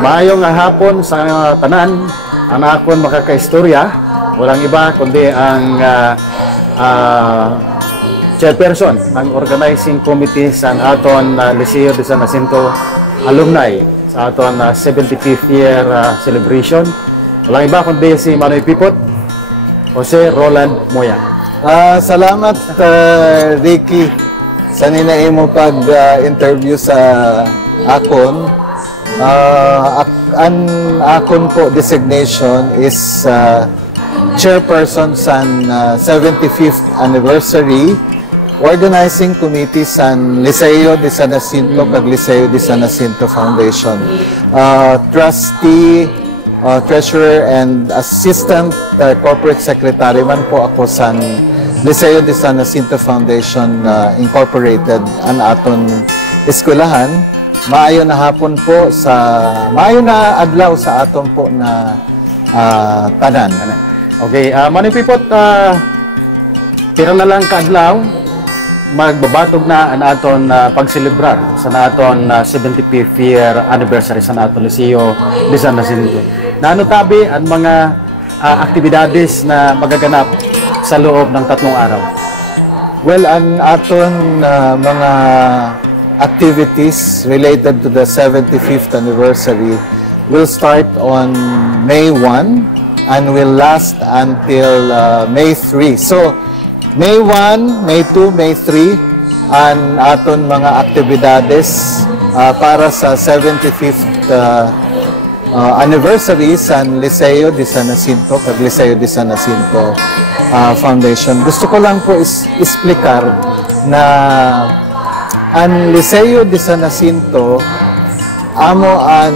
Maayong hapon sa tanan, ang akon makakaistorya, walang iba kundi ang chairperson ng organizing committee sa aton Liceo de San Jacinto alumni sa aton 75th year celebration. Walang iba kundi si Manoy Pipot, Jose Roland Moya. Salamat Ricky sa ninaim mo pag-interview sa akon. Ang akon po designation is chairperson sa 75th anniversary organizing committee sa Liceo de San Jacinto kag Liceo de San Jacinto Foundation. Trustee, treasurer and assistant corporate secretary man po ako sa Liceo de San Jacinto Foundation Incorporated ang aton eskwelahan. Maayo na hapon po maayo na adlaw sa aton po na tanan. Okay, Manoy Pipot, tira na lang kaadlaw, magbabatog na ang aton pagselebrar sa aton 75th year anniversary sa aton Liceo de San Jacinto. Naano tabi ang mga aktibidades na magaganap sa loob ng 3 araw? Well, ang aton mga activities related to the 75th anniversary will start on May 1 and will last until May 3. So, May 1, May 2, May 3 ang aton mga aktibidades para sa 75th anniversary sa Liceo de San Jacinto kag Liceo de San Jacinto Foundation. Gusto ko lang po explicar na ang Liceo de San Jacinto amo ang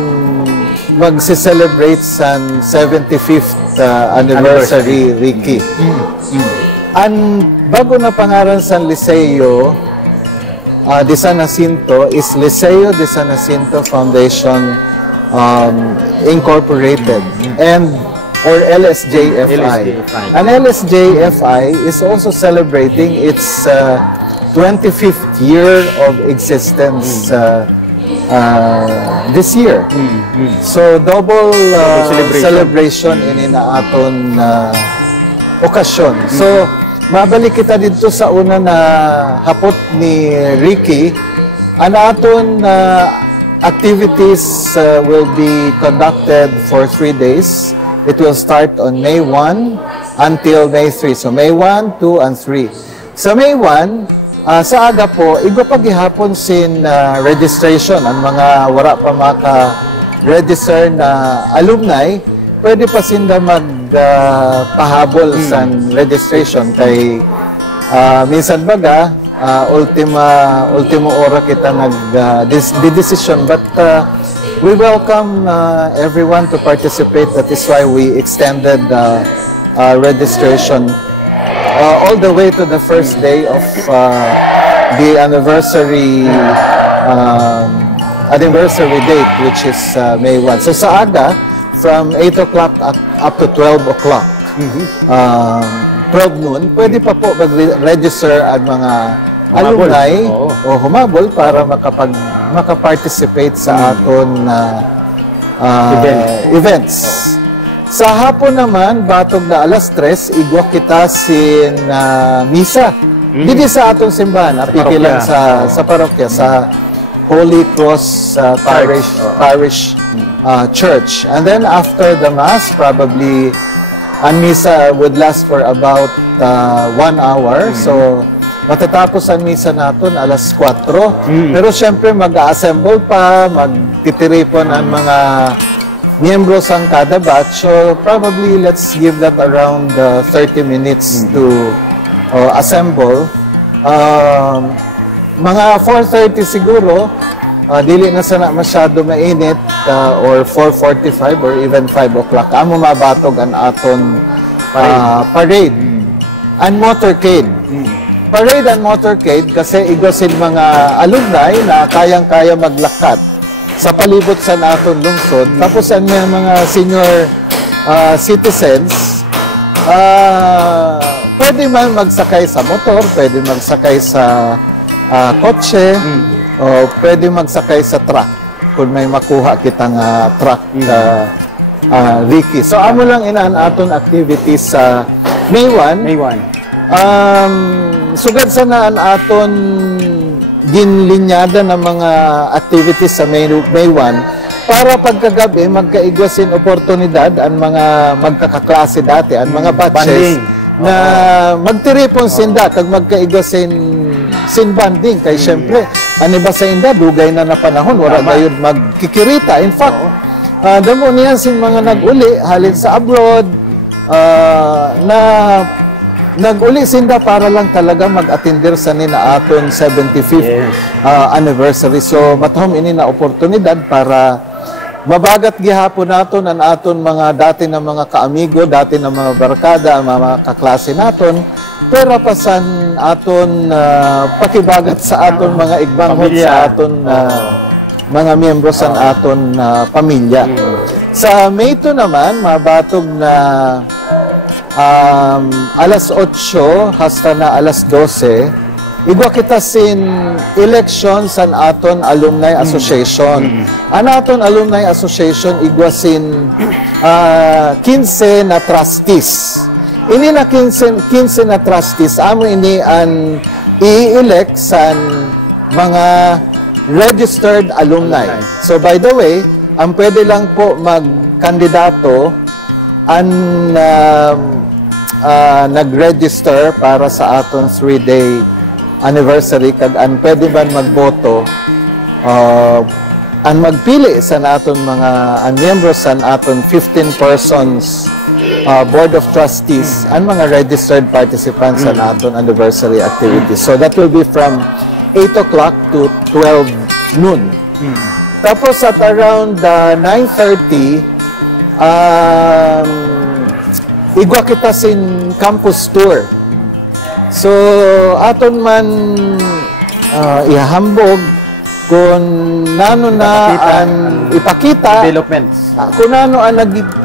magse-celebrate sa 75th anniversary, Ricky. Ang bago na pangalan sa Liceo de San Jacinto is Liceo de San Jacinto Foundation Incorporated and or LSJFI. And LSJFI is also celebrating its 25th year of existence this year. So double celebration in inaaton okasyon. So mabalik kita dito sa una na hapot ni Ricky. Ang aton activities will be conducted for 3 days. It will start on May 1 until May 3. So May 1, 2, and 3. Sa May 1, sa aga po, igwa paghihapon sin registration. Ang mga wala pa maka-register na alumni, pwede pa sinda magpahabol sa registration. Kay minsan baga, ultimo ora kita nag-decision. But we welcome everyone to participate. That is why we extended registration all the way to the first day of the anniversary date, which is May 1. So sa aga, from 8 o'clock up to 12 o'clock, 12 noon, pwede pa po mag-register ang mga alumni o humabol para makaparticipate sa aton events. Sa hapon naman, batog na alas 3, igwa kita sin misa. Dito sa atong simbahan, pikilan sa parokya, sa Holy Cross Parish Church. And then after the Mass, probably, ang misa would last for about 1 hour. So, matatapos ang misa natin alas 4. Pero syempre, mag-assemble pa, magtitiripon ang mga miyembros ang kada batch. So probably let's give that around 30 minutes to assemble. Mga 4:30 siguro, dili na sana masyado mainit, or 4:45 or even 5 o'clock. Amo mabatog ang aton parade and motorcade. Parade and motorcade kasi igosin mga alumni na kayang-kaya maglakat sa palibot sa aton lungsod. Tapos ang mga senior citizens, pwede man magsakay sa motor, pwede magsakay sa kotse, o pwede magsakay sa truck. kung may makuha kita nga truck Ricky. So amo lang inaan aton activities sa May 1. May 1. Sugad sa naan aton ginlinyada ng mga activities sa May 1 para pagkagabi magkaigwasin oportunidad ang mga magkakaklase dati, ang mga batches na magtiripon sinda kag magkaigwasin banding kay syempre ani ba sa inda dugay na panahon wala gayud magkikirita. In fact, damo niya sin mga nag-uli halin sa abroad na nag-uli sinda para lang talaga mag-attender sa nina aton 75th anniversary. So matahom ini na oportunidad para mabagat gihapon naton ang aton mga dati na mga kaamigo, dati na mga barkada, mga kaklase naton, pero pasan aton pakibagat sa aton mga igbanghod sa aton mga miyembro sa aton pamilya. Sa May 2 naman, mabatog na alas 8 hasta na alas 12, igwa kita sin election sa aton Alumni Association. Ang aton Alumni Association igwa sin 15 na trustees. Ini na 15 na trustees, amo ini ang i-elect sa mga registered alumni. So by the way, ang pwede lang po magkandidato ang nag-register para sa aton 3-day anniversary kag ang pwede man magboto ang magpili sa aton mga ang members sa aton 15 persons board of trustees ang mga registered participants sa aton anniversary activities. So that will be from 8 o'clock to 12 noon. Tapos at around 9:30 igwa kita sin campus tour. So aton man ihambog kung nano na ang ipakita Developments. kung nano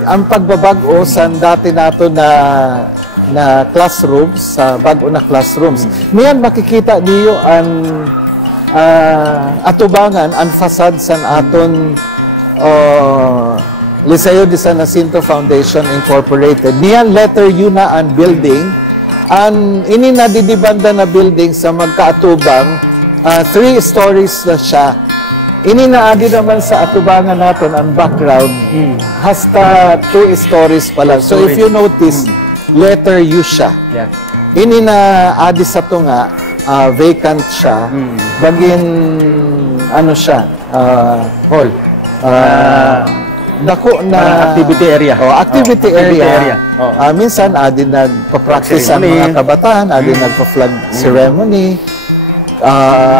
ang pagbabag-o sa dati nato na classrooms, sa bag-o na classrooms. Niyan makikita niyo ang atubangan, ang facade sa aton Liceo de San Jacinto Foundation Incorporated. Niyan letter U na ang building. Ang ini na didibanda na building sa magkaatubang 3 stories na siya. Ini na adi naman sa atubangan naton ang background hasta 2 stories pala. So if you notice, letter U siya. Yeah. Ini na adi sa to nga vacant siya. Bagin ano siya? Hall. Dako na activity area. Activity area. Minsan adi nagpa-practice ang mga kabataan, adi nagpa-flag ceremony.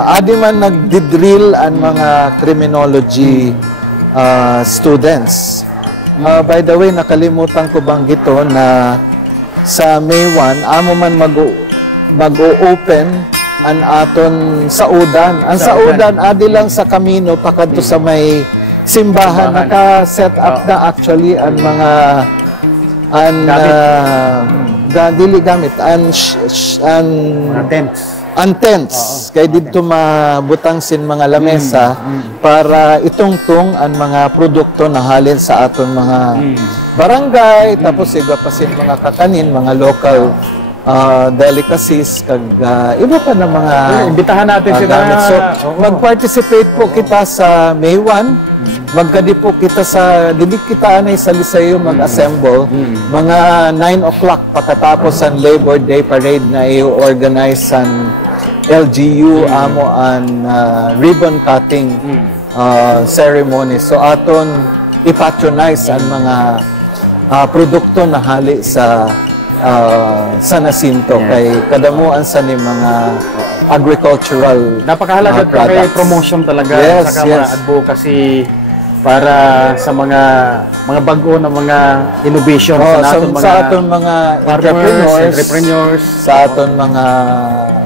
Adi man nagdidrill ang mga criminology students. By the way, nakalimutan ko banggito na sa May 1, amo man mag-o-open ang aton saudan. Ang saudan, adi lang sa kamino, pakadto sa may simbahan. Naka-set up na actually ang mga dili gamit tents kay dito mabutang sin mga lamesa para itungtong ang mga produkto na halin sa aton mga barangay, tapos iba pa sin mga kakanin, mga local delicacies kag iba pa na mga imbitahan natin sila. So mag-participate po kita sa May 1. Magkadi po kita sa didik kita anay sa Liceo mag-assemble mga 9 o'clock pagkatapos ang Labor Day parade na i-organize ang LGU amo ang ribbon cutting ceremony. So aton i-patronize ang mga produkto na hali sa San Jacinto kay kadamuan sa ni mga agricultural napakahalaga kay promotion talaga sa mga advocacy para sa mga bago na mga innovation sa aton mga entrepreneurs, sa aton mga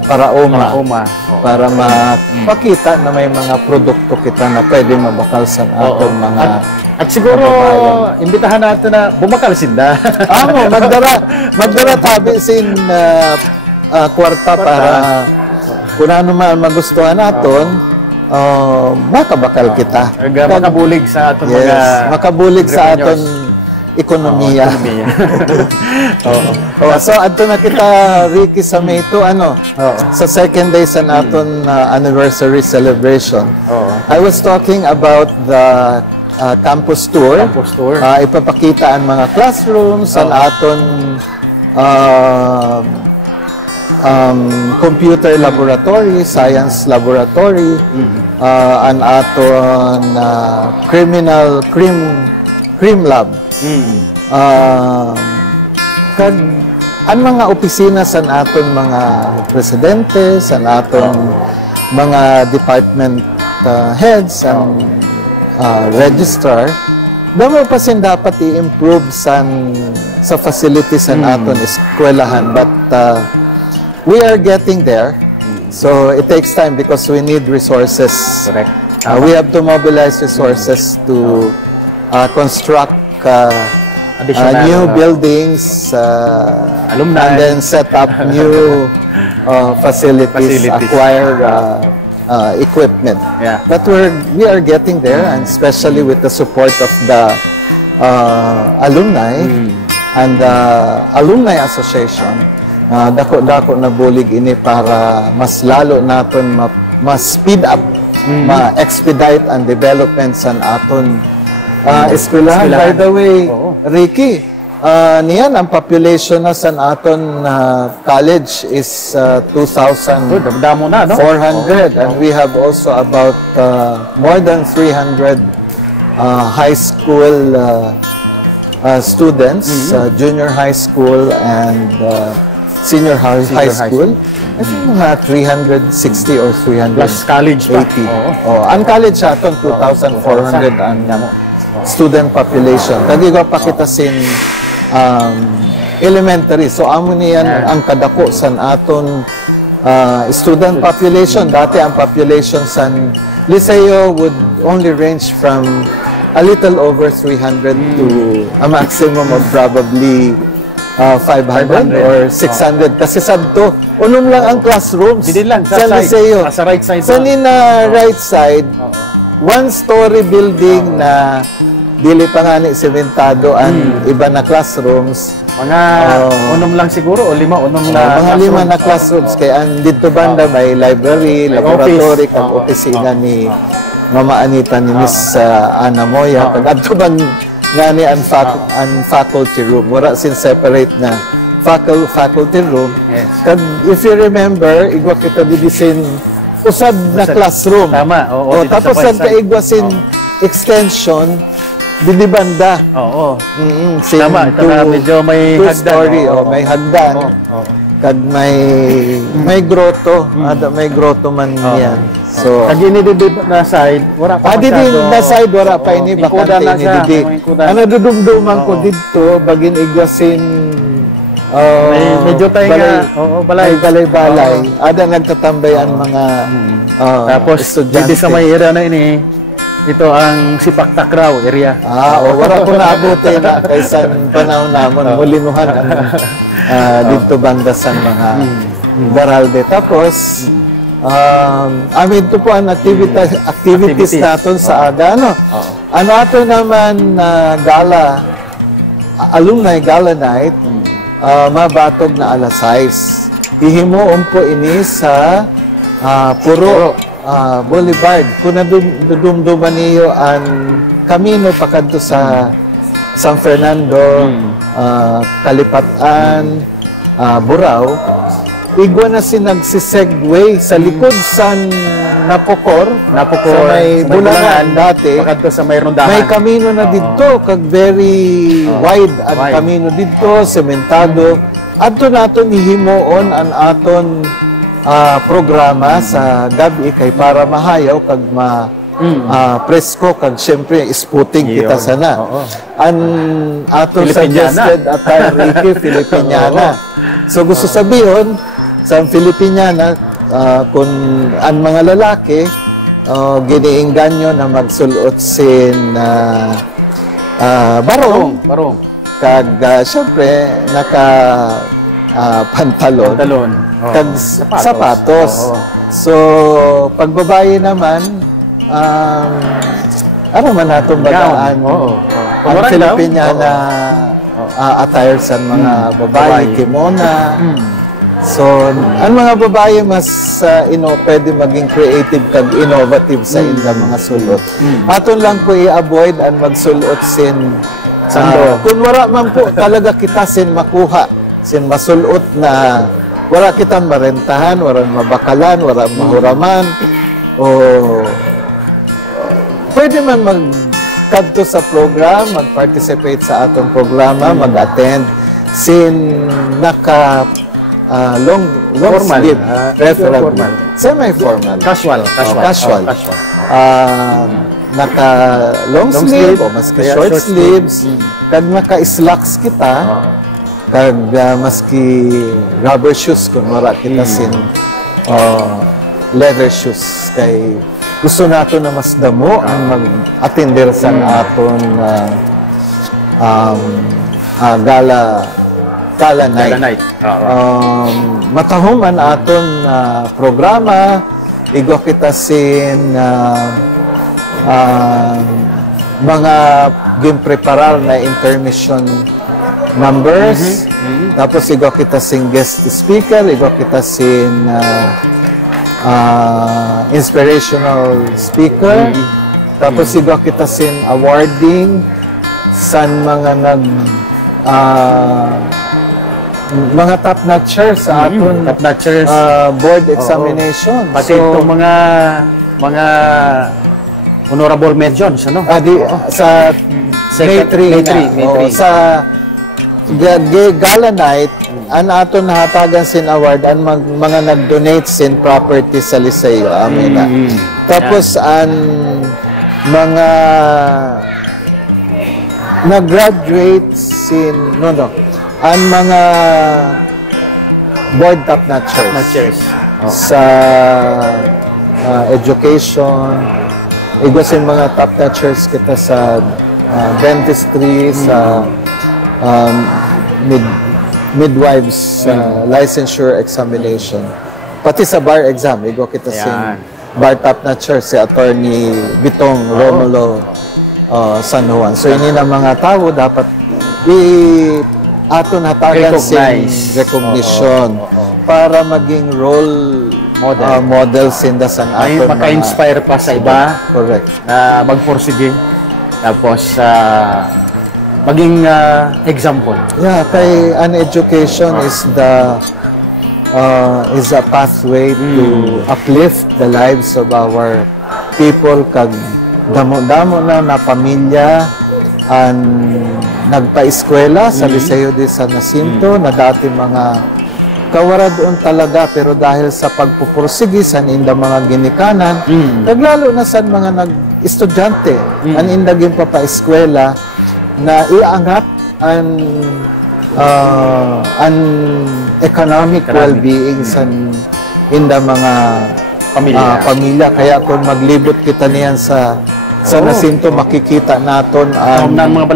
paraoma. Para mapakita na may mga produkto kita na pwede mabakal sa aton mga at siguro imbitahan natin na bumakal sinda. Magdara tabi sin kwarta para kung ano man magustuhan naton makabakal kita. Makabulig sa aton mga makabulig sa aton ekonomiya. So adto na kita, Ricky, sa May 2, sa second day sa naton anniversary celebration. I was talking about the campus tour. Ipapakita ang mga classrooms, ang aton computer laboratory, science laboratory, ang aton crime lab. Kag ang mga opisina sa aton mga presidente, sa aton mga department heads and registrar, damo pa sin dapat i-improve sa facilities sa aton eskwelahan, but we are getting there. So it takes time because we need resources. Correct. We have to mobilize resources to construct new buildings, alumni, and then set up new facilities, acquire equipment. But we are getting there, and especially with the support of the alumni and the Alumni Association. Dako na bulig ini para mas lalo naton mas speed up, ma-expedite ang development sa aton eskwelahan. By the way, Ricky, niyan ang population na sa aton college is 2,400, and we have also about more than 300 high school students, junior high school and senior high school. I think mga 360 or 380. Plus college pa. Ang college aton 2,400 ang student population. Tagigo pa kita sin elementary. So amo niyan ang kadako san aton student population. Dati ang population san Liceo would only range from a little over 300 to a maximum of probably 500 or 600. Kasi sabto, unom lang ang classrooms sa Liceo. Sa right side. Sa nina right side, one-story building na dili pa nga ni sementado ang iba na classrooms. Mga unom lang siguro o lima mga lima na classrooms. Kaya ang dito banda may library, laboratory, kag opisina ni Mama Anita ni Miss Ana Moya. Kag adto ban nga ni ang faculty room. Wala sin separate na faculty room. Kag if you remember, igwa kita didisin usad na classroom. Tama. Tapos nagkaigwa sin extension dili banda. Tama. Medyo may hagdan. May hagdan. Kag may grotto. May grotto man yan. So, kag ini na side, wala pa masyado. Na side, wala pa ini. Bakante ini didi. Ano dudumduman ko dito, bagin igwasin medyo tayo nga, balay-balay. Ada nagtatambay ang mga tapos, dito sa may area na ini, ito ang Sipak Takraw area. Wala ko naabuti na kaysa panahon namon. Mulinuhan ang dito banda sa mga Baralde. Tapos, amin ito po ang activities natin sa AGA. Ano ito naman gala, alumni gala night, mabatog na alas 6. Ihimuon po ini sa Puro Boulevard. Kung nadumduman niyo ang kamino pakadto sa San Fernando, Kalipatan, Burao, igwa na nagsisegway sa likod sa Napocor, sa may Bulangan dati. Pakadto sa may rondahan. May kamino na dito, kag very wide ang kamino dito, sementado. Adto naton ihimuon ang aton programa sa gabi kay para mahayaw kag presko kag syempre isputing kita sana. Ang aton suggested attire Ricky Filipiniana. So gusto sabihin sa Filipiniana, kung ang mga lalaki giniingganyo na magsulot sin barong. Kag syempre naka pantalon. Kag sapatos. So, pag babae naman, ano man natong bagaan, ang Filipiniana attire sa mga babae, kimona. So, ang mga babae mas pwede maging creative kag innovative sa ilang mga sulot. Aton lang po i-avoid ang magsulot sin sando. Kung wala man po talaga kita sin makuha, sin masulot na wala kitang marentahan, wala mabakalan, wala mahuraman, o pwede man magkadto sa program, mag-participate sa atong programa, mag-attend sin naka long formal, sleeve, preferably. Semi-formal. Casual. Naka long sleeve o maski short sleeves. Kag naka-slacks kita, kag maski rubber shoes kung wala kita sin leather shoes. Kay gusto nato na mas damo ang mag-attender sa aton Gala night. Matahuman aton programa, igo kita sin mga ginpreparar na intermission numbers. Tapos igo kita sin guest speaker, igo kita sin inspirational speaker. Tapos igo kita sin awarding san mga mga top-notchers sa aton board examination. Pati itong mga honorable mentions, ano? Sa May 3. Sa Gala Night, ang aton nahatagan sin award, ang mga nag-donate sin property sa Liceo. Tapos, ang mga nag-graduate sin, ang mga board top-notchers sa education, igasin mga top-notchers kita sa dentistry, sa midwives licensure examination, pati sa bar exam, igo kita sa bar top-notchers, si Attorney Bitong Romulo San Juan. So, ini na mga tao dapat aton hatagan sin recognition para maging role model sin dasan aton maka-inspire pa sa iba. Correct. Na magpursige, tapos maging example. Yeah, kay an education is a pathway to uplift the lives of our people, kag damo-damo na pamilya ang nagpa-eskwela sa Liceo de San Jacinto na dati mga kawara doon talaga, pero dahil sa pagpupursige sa inda mga ginikanan, naglalo na sa mga nag-estudyante ang inda ginpapa-eskwela na iangat ang economic well-being sa inda mga pamilya. Kaya kung maglibot kita niyan sa Jacinto, makikita naton ang mga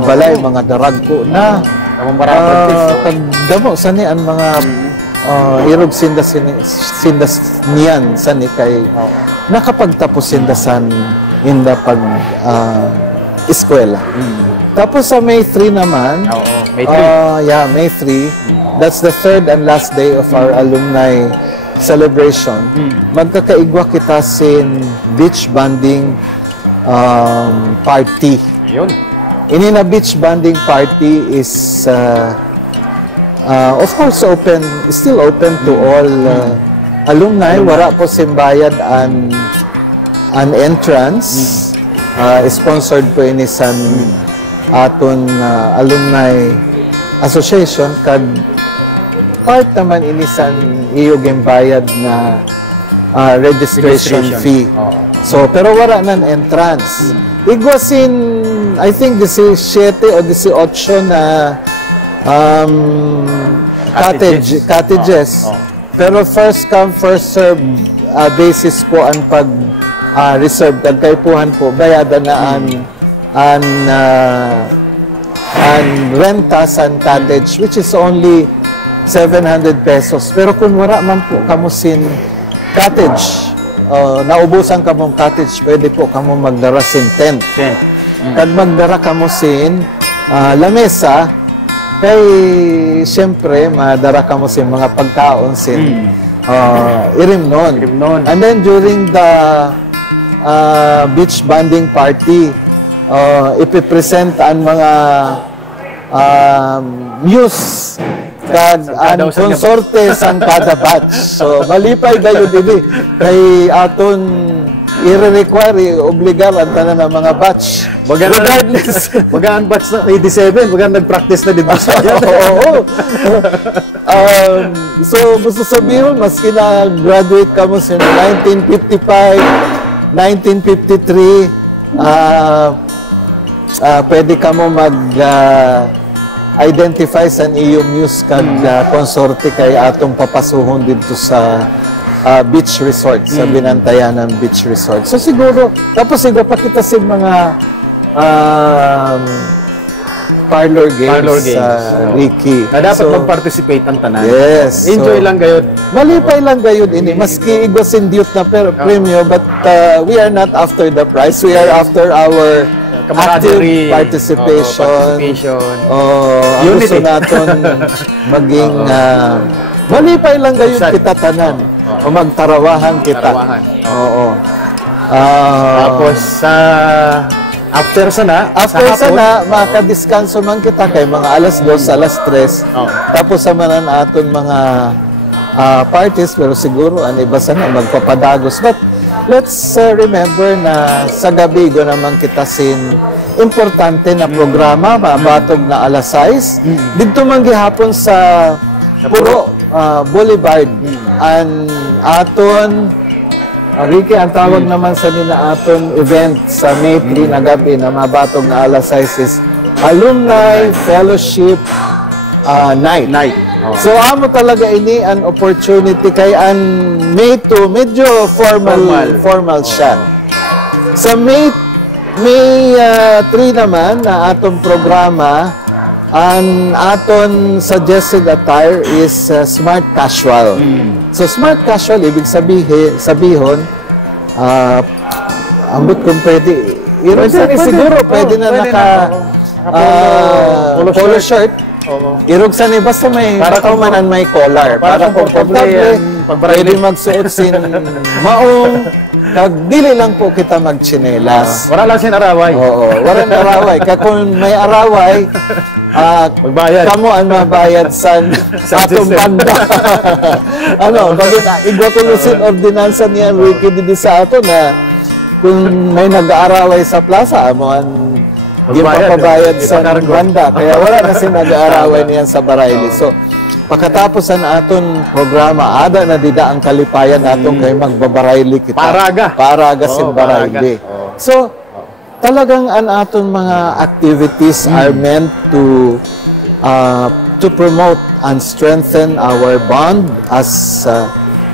balay, mga daragko na damo sani ang mga irog sindas niyan sani kay nakapagtapos sindasan inda pag eskwela. Tapos sa May 3 naman, May 3, that's the third and last day of our alumni celebration. Magkakaigwa kita sin beach bonding party. Yun. Ini na beach bonding party is of course still open to all alumni. Wala po simbayad an entrance. Sponsored po ini sa aton alumni association, kag part naman ini sa iyong bayad na registration fee. So, pero wala nan entrance. Igwasin, I think 17 o 18 na cottages. Pero first come, first serve basis po ang pag-reserve. Kagkaipuhan po, bayadan na ang renta sa cottage, which is only 700 pesos. Pero kung wala man po kamusin cottage. Naubusan ka mong cottage, pwede po ka mong magdara sin tent. Kag magdara ka mo sin lamesa, kay siyempre, madara ka mo sin mga pagkaon sin irimnon. And then during the beach bonding party, ipipresent ang mga muse kag ang konsorte sang kada batch. So malipay dayo dinhi kay aton i-require obligar ang tanan ng mga batch regardless. Bagaan batch na 87, bagaan nag-practice na dito sa Oo. So gusto sabihin, maski na graduate ka mo sa 1955, 1953, pwede ka mo identify sa iyong muse kag konsorte kay atong papasuhon dito sa beach resort, sa Binantayanan Beach Resort. So siguro, tapos siguro pakita sa mga parlor games, Ricky. Na dapat mag-participate ang tanan. Yes. Enjoy lang gayud. Malipay lang gayud ini. Maski igwasin diyot na premium, but we are not after the prize. We are after our active participation. Gusto natin maging malipay lang gayon kita tanan o magtarawahan kita. Oo. Tapos after sana, makadiskanso man kita kay mga alas 2, alas 3. Tapos sa manan aton mga parties, pero siguro ang iba sana magpapadagos. But let's remember na sa gabi go naman kita sin importante na programa, mabatog na alas 6. Dito man gihapon sa Puro Boulevard. Ang aton Ricky, ang tawag naman sa nila aton event sa May 3 na gabi na mabatog na alas 6 is Alumni Fellowship Night. So amo talaga ini an opportunity kay an May 2 medyo formal siya. Sa May 3 naman na atong programa, ang aton suggested attire is smart casual. So smart casual ibig sabihon ambot kung pwede siguro pwede na naka polo shirt. Irog sa ni basta may man may collar para komportable pwede magsuot sin maong kag dili lang po kita magchinelas. Wala lang sin araway. Oo, wala na araway. Kaya kung may araway, magbayad. Kamo ang mabayad sa atong banda. Bagay na, igwatulusin ordinansa niya, Ricky, di sa ato na kung may nag-aaraway sa plaza, amo ang papabayad sa banda. Kaya wala na sin nag-aaraway niyan sa Barayli. So, pagkatapos ang aton programa, ada na dida ang kalipayan naton kay magbabarayli kita. Paraga sin Barayli. So, talagang ang aton mga activities are meant to promote and strengthen our bond as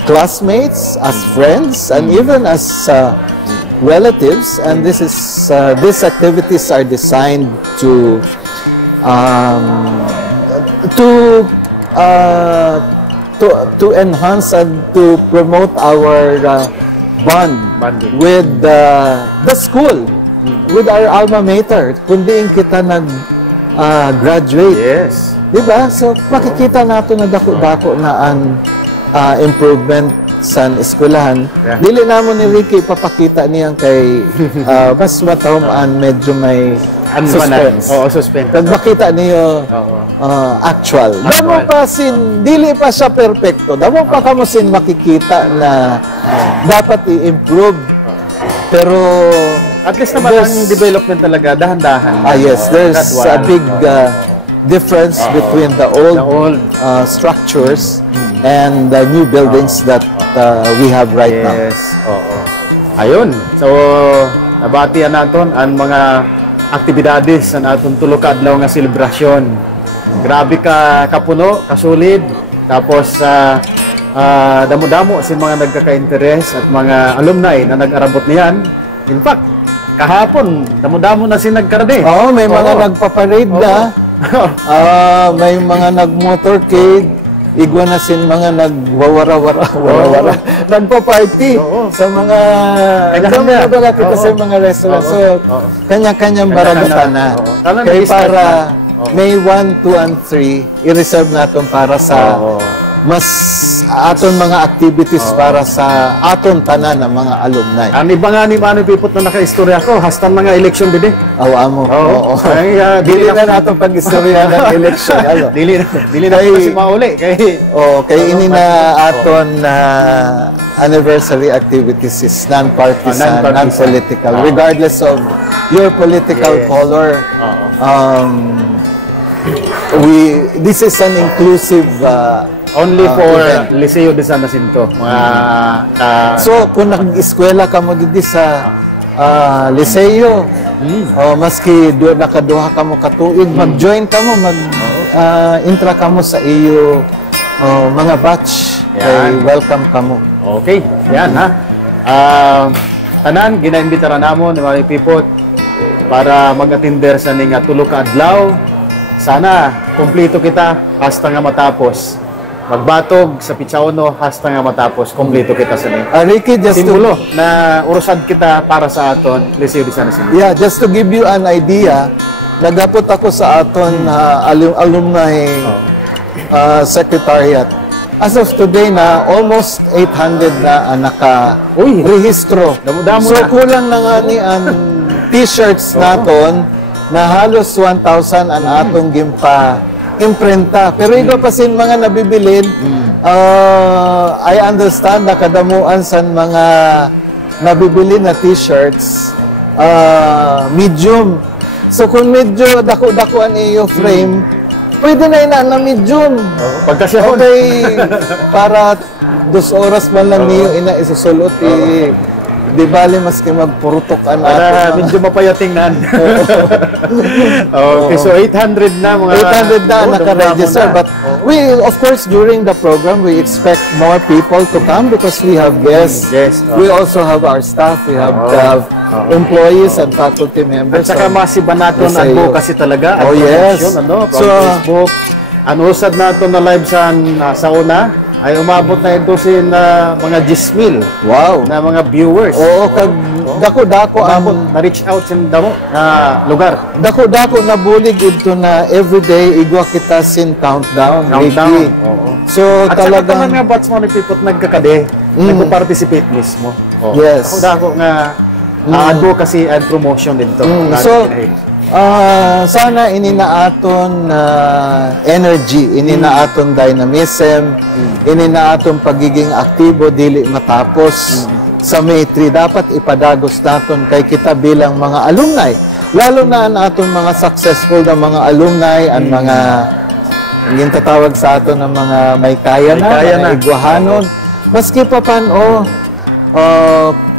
classmates, as friends, and even as relatives. And these activities are designed to enhance and to promote our bonding with the school, with our alma mater, kundi kita nag-graduate. Yes. Diba? So, makikita nato na dako-dako na ang improvement sa eskwelahan. Yeah. Dili namon ni Ricky papakita niyan kay mas matahuman medyo may suspense. Oo, suspense. Pag makita niyo actual. Damo pa dili pa siya perfecto. Damo pa kamo sin makikita na dapat i-improve. Pero at least naman ang development talaga dahan-dahan. Yes, there's a big difference between the old structures and the new buildings that we have right now. Yes. Ayun. So, nabatian naton ang mga aktibidades sa aton tulo ka adlaw nga selebrasyon. Grabe ka kapuno, kasulid. Tapos damo-damo si mga nagkaka-interes at mga alumni na nag-arabot niyan. In fact, kahapon damo-damo na si nagkarade. Oo, may mga nagpaparade na. May mga nag-motorcade. igwa na sin mga nagwawara-wara, nagpa-party sa mga kita sa mga restaurant. So, kanya-kanyang baragata na. Kaya para May 1, 2, and 3, i-reserve natin para sa mas aton mga activities para sa aton tanan ng mga alumni. Ang iba nga ni Manoy Pipot na naka-istorya ko, hasta mga election din eh. Awa mo. Oo. Dili na natin pag-istorya ng election. Dili na kasi mauli. Kay ini na aton anniversary activities is non-partisan, non-political. Regardless of your political color, this is an inclusive only for Liceo de San Jacinto. So, kung nag-eskwela ka mo dito sa Liceo, maski nakaduha ka mo katuig, mag-join ka mo, mag-intra ka mo sa iyo mga batch. Kay welcome ka mo. Okay, yan ha. Tanan, ginaimbitara namo ni Manoy Pipot para mag-atinder sa ning tulo ka adlaw. Sana kumpleto kita hasta nga matapos. Magbatog sa Pichauno hasta nga matapos. Kumpleto kita sa ning. Ricky, just simbolo na urusad kita para sa aton Liceo de San Jacinto. Yeah, just to give you an idea, nagapot ako sa aton alumni secretariat. As of today na almost 800 na naka-rehistro. So kulang na nga ni ang t-shirts naton na halos 1,000 ang atong gimpa imprenta. Pero ito pa sin mga nabibilin, I understand na kadamuan sa mga nabibili na t-shirts, medium. So kung medyo dako-dako ang iyo frame, pwede na na medium. Pagkasyahon. Okay, para 2 oras man lang niyo isusulot di bali maski magpurutok para medyo mapayating nan. Okay, so 800 na mga 800 na naka-register, but we of course during the program we expect more people to come because we have guests. We also have our staff, we have employees and faculty members. At saka masiba natin advocacy talaga. Yes. So Facebook, usad natin na live sa una ay umabot na ito sin mga 10,000 na mga viewers. Oo, kag dako-dako na-reach out sa damo na lugar. Dako-dako na bulig ito na everyday igwa kita sin countdown. So at talagang saka nga batch mo ni Pipot nagkakade, nagpo-participate mismo. Yes. Dako nga advocacy and promotion dito. So sana ininaaton energy, ininaaton dynamism, ininaaton pagiging aktibo dili matapos sa May 3. Dapat ipadagos naton kay kita bilang mga alumni, lalo na ang aton mga successful na mga alumni, ang mga yung tatawag sa aton ng mga may kaya na igwahanon. Maski pa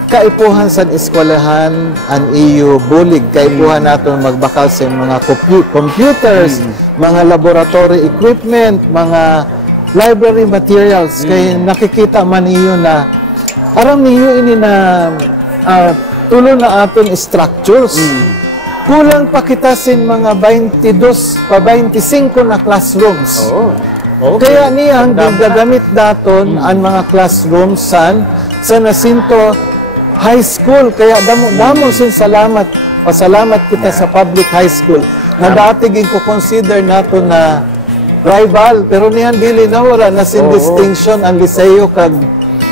kaipuhan sa eskwelahan ang iyo bulig, kaipuhan natin magbakal sa mga computers, mga laboratory equipment, mga library materials. Kaya nakikita man iyo na aram niyo ini na tulo na aton structures. Kulang pa kita sin mga 22 pa 25 na classrooms. Kaya niyang gagamit daton ang mga classrooms sa Jacinto High School. Kaya damo sin pasalamat kita sa public high school na dati ko consider nato na rival, pero niyan dili na wala na sin distinction ang Liceo kag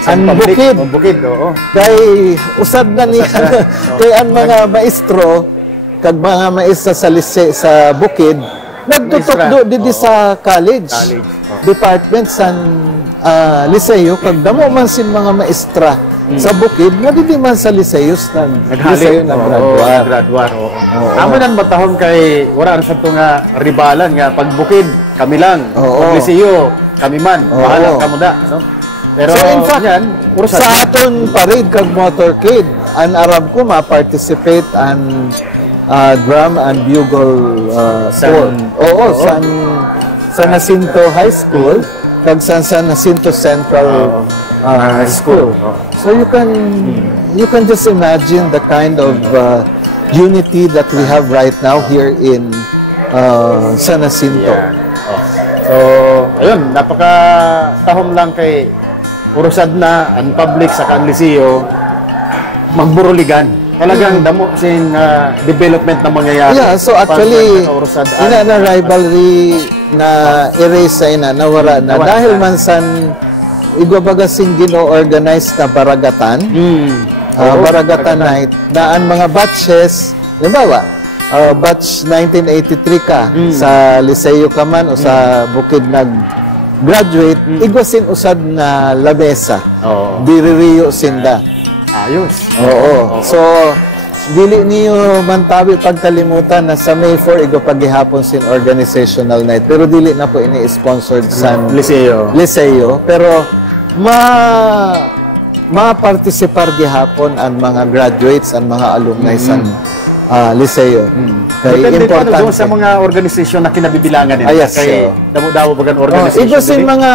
ang Bukid. Kay usad na niya kay ang mga maestro kag mga maestra sa Liceo sa Bukid nagtutok didi sa college. Department sa Liceo kag damo man sin mga maestra sa Bukid, nadidi man sa Liceo na graduar. Amo nan matahon kay wala sa ito nga ribalan nga pag Bukid kami lang, pag Liceo kami man, bahala kamo na, no? Pero so in fact, sa aton parade kag motorcade, ang Arab ko ma-participate ang drum and bugle San Jacinto High School kag San Jacinto Central High School. So you can just imagine the kind of unity that we have right now here in San Jacinto. So, ayun, napaka tahom lang kay urusad na ang public sa kanlisiyo magburuligan. Talagang damo sin development na mangyayari. Yeah, so actually, urusad ina na rivalry na erase sa ina, nawara na. Dahil man san igwabaga sing gino-organize na baragatan, baragatan night, na ang mga batches, halimbawa, batch 1983 ka, sa Liceo ka man o sa Bukid nag-graduate, igwasin usad na lamesa. Diririyo sinda. Ayos. Oo. So, dili niyo mantabi pagkalimutan na sa May 4 igo paghihapon sin organizational night. Pero dili na po ini-sponsored sa Liceo. Pero ma-participar gihapon ang mga graduates, ang mga alumni sa Liceo. Kaya importante doon sa mga organisasyon na kinabibilangan nila. Yes, kay damo-damo bagan organization. Ito sin mga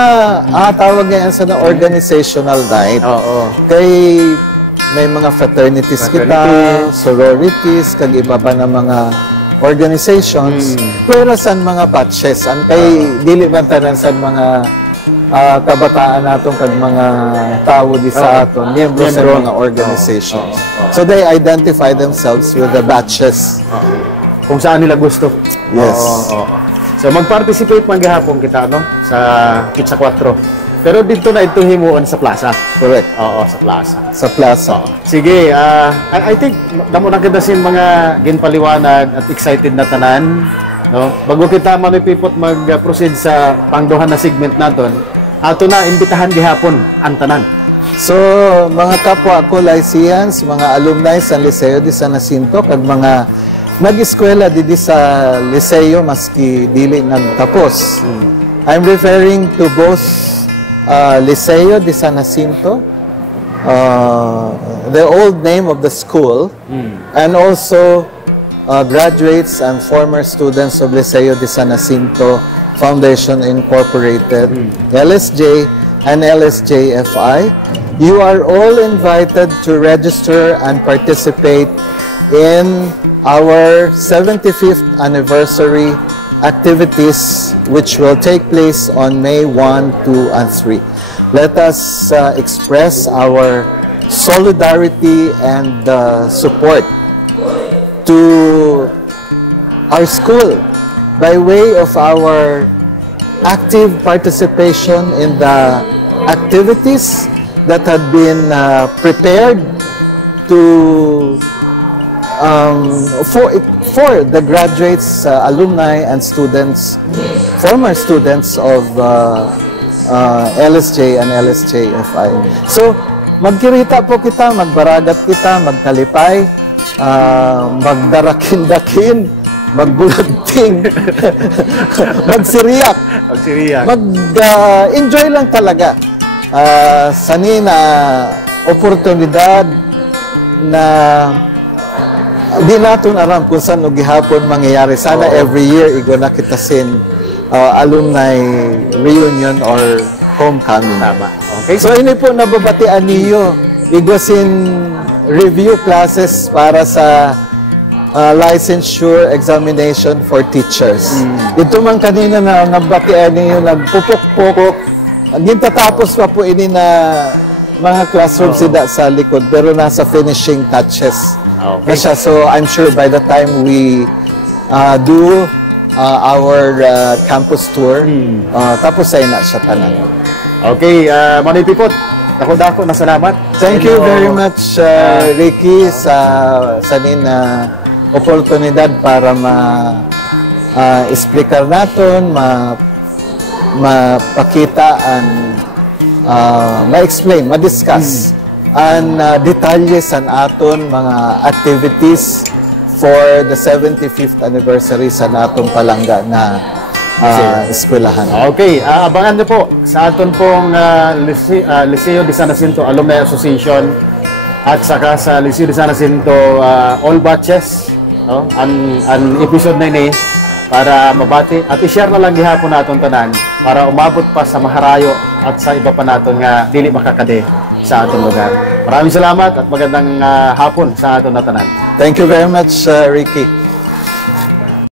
tawag ngayon sa organizational night. Kay may mga fraternities kita, sororities, kag iba pa na mga organizations, pero san mga batches, ang kay dili man tanan san mga kabataan naton kag mga tawo di sa aton, miyembro sa mga organizations. So they identify themselves with the batches. Kung saan nila gusto. Yes. So mag-participate man gihapon kita no sa Kitsa 4. Pero dito na ito himuon sa plaza. Correct. Oo, sa plaza. Sa plaza. Sige, I think damo na kita sin mga ginpaliwanag at excited na tanan, no? Bago kita manipipot mag-proceed sa pangduhan na segment naton, ato na imbitahan gihapon ang tanan. So, mga kapwa ko Lyceans, mga alumni sa Liceo di San Jacinto, kag mga nag-eskwela di sa Liceo maski dili nagtapos. I'm referring to both Liceo de San Jacinto, the old name of the school, and also graduates and former students of Liceo de San Jacinto Foundation Incorporated, LSJ and LSJFI. You are all invited to register and participate in our 75th anniversary activities which will take place on May 1, 2, and 3. Let us express our solidarity and support to our school by way of our active participation in the activities that had been prepared to for the graduates, alumni, and students, former students of LSJ and LSJFI. So, magkirita po kita, magbaragat kita, magkalipay, magdarakin-dakin, magbulagting, magsiriyak. Mag-enjoy lang talaga. Sanina oportunidad na di natin aram kung saan o gihapon mangyayari. Sana every year igo na kita sin alumni reunion or homecoming. Tama. Okay. So ini po nababatian niyo igo sin review classes para sa licensure examination for teachers. Ito man kanina na nabatian niyo nagpupok-pok. Gintatapos pa po ini na mga classroom sida sa likod pero nasa finishing touches. Okay. So I'm sure by the time we do our campus tour, tapos ay na siya tanan. Okay, Manoy Pipot, dako-dako na salamat. Thank you very much, Ricky, sa nin oportunidad para ma-explicar natin, mapakita and ma-explain, ma-discuss ang detalles sa aton mga activities for the 75th anniversary sa aton palangga na eskwelahan. Okay, abangan niyo po sa aton pong Liceo de San Jacinto Alumni Association at saka sa Liceo de San Jacinto all batches, no? An episode na ini para mabati at i-share na lang gihapon naton tanan para umabot pa sa maharayo at sa iba pa naton nga dili makakade sa aton lugar. Maraming salamat at magandang hapon sa aton na tanan. Thank you very much, Ricky.